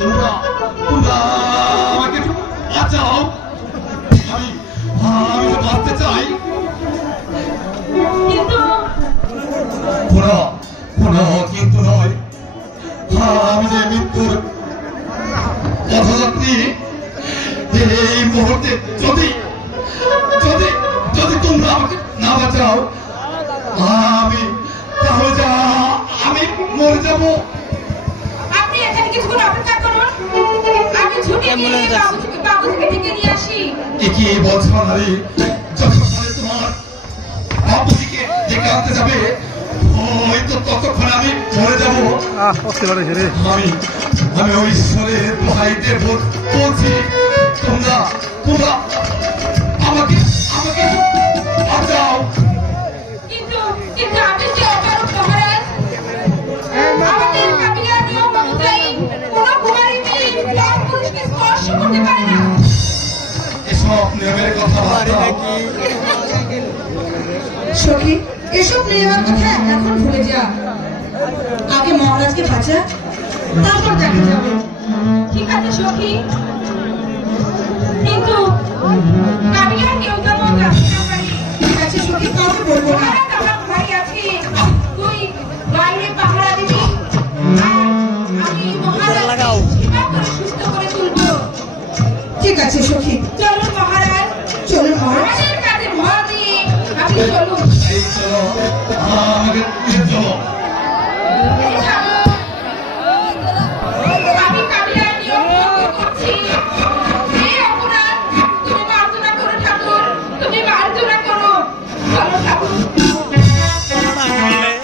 তোমরা তোমরা আমাকে একটু বাঁচাও। আমি আমি তো বাঁচতে চাই, কিন্তু কোনো কোনো কিন্তু নয়। আমি যে মৃত্যুর পথযাত্রী, এই মুহূর্তে যদি যদি যদি তোমরা আমাকে না বাঁচাও, আমি তাহলে যা আমি মরে যাব। আপনি এখানে কিছুক্ষণ অপেক্ষা করুন, আমি ছুটে গিয়ে বাবুকে ডেকে নিয়ে আসি। কি বলছো নারী? যখন তোমার বাবুজিকে ডেকে আনতে যাবে, হয়তো ততক্ষণে আমি মরে যাব। আমি আমি ওই ঈশ্বরের দোহাইতে বলছি, তোমরা তোমরা আমাকে আমাকে বাঁচাও। কিন্তু কিন্তু আপনি যে অপারক মহারাজ, আমাদের কাবিলার নিয়ম অনুযায়ী কোনো কুমারী মেয়ে পর পুরুষকে স্পর্শ করতে পারে না। এসব নিয়মের কথা বাদ দাও। সখী, এসব নেওয়ার কথা এখন ভুলে যা। আগে মহারাজকে বাঁচা, তারপর দেখা যাবে। ঠিক আছে সখী, কিন্তু কাবিলার কেউ তেমন জানতে না পারি। ঠিক আছে সখী, কাউকে বলবো না।